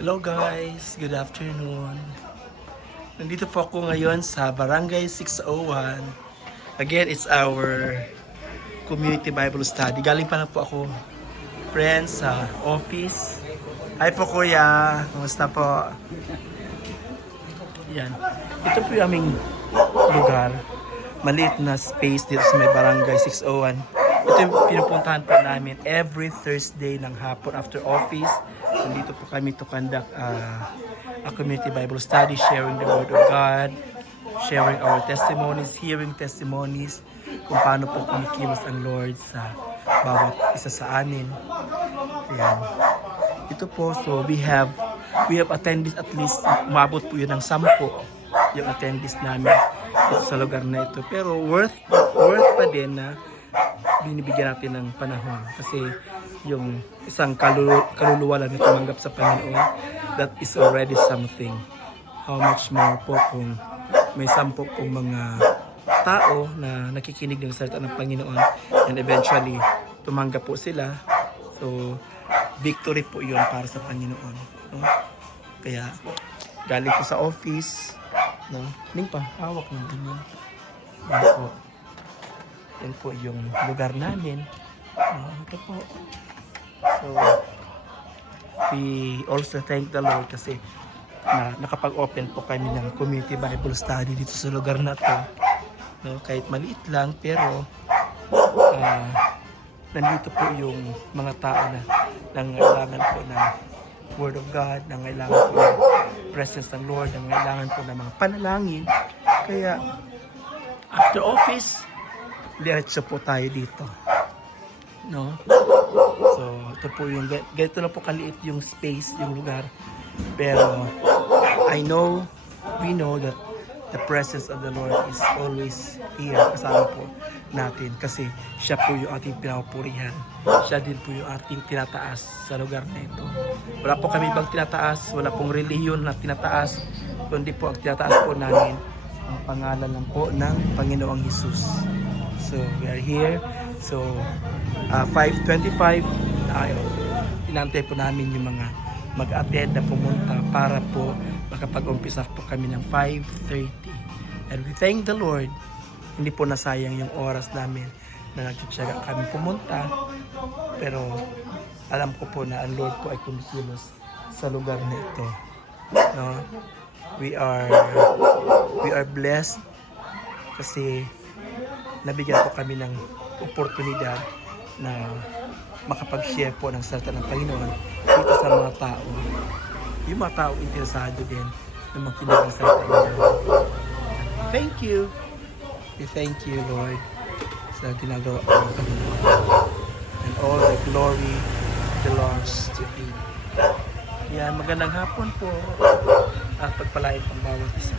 Hello guys, good afternoon. Nandito po ako ngayon sa Barangay 601. Again, it's our community Bible study. Galing pa lang po ako, friends, sa office. Hi po kuya, kumusta po? Yan. Ito po yung aming lugar. Maliit na space dito sa may Barangay 601. Ito yung pinupuntahan po namin every Thursday ng hapon after office. Nandito po kami to conduct a community Bible study, sharing the Word of God, sharing our testimonies, hearing testimonies, kung paano po kumikilos ang Lord sa bawat isa sa amin. Ayan. Ito po, so we have attended at least, umabot po yun ng 10 yung attendees namin ito sa lugar na ito. Pero worth pa din na binibigyan natin ng panahon kasi yung isang kaluluwa lang na tumanggap sa Panginoon, that is already something. How much more po kung may 10 pong mga tao na nakikinig ng salita ng Panginoon and eventually tumanggap po sila. So victory po yun para sa Panginoon, no? Kaya galing po sa office, no? Ning pa, hawak ng ganyan. Yan po. Yan po yung lugar namin. Ito po. So, we also thank the Lord kasi nakapag-open po kami ng community Bible study dito sa lugar na to. No? Kahit maliit lang, pero nandito po yung mga tao na nangailangan po ng Word of God, nangailangan po ng presence ng Lord, nangailangan po ng mga panalangin. Kaya, after office, diretso po tayo dito. No? So, ito po yung, ganito lang po kaliit yung space, yung lugar. Pero, we know that the presence of the Lord is always here, kasama po natin. Kasi siya po yung ating pinapupurihan. Siya din po yung ating tinataas sa lugar na ito. Wala po kami ibang tinataas, wala pong relihiyon na tinataas, kundi po ang tinataas po namin ang pangalan lang po ng Panginoong Hesus. So, we are here. So, 5:25, inantay po namin yung mga mag-attend na pumunta para po makapag-umpisa po kami ng 5:30. And we thank the Lord, hindi po nasayang yung oras namin na nagtitiyaga kami pumunta. Pero alam ko po na ang Lord po ay kumikilos sa lugar na ito. No? We are blessed kasi nabigyan po kami ng oportunidad na makapag-share po ng salita ng Panginoon dito sa mga tao. Yung mga tao interesado din na makinig ng salita ng Panginoon. Thank you. We thank you, Lord, sa ginagawa ng Panginoon. And all the glory belongs to Him. Yan, magandang hapon po at pagpalain ang bawat isa.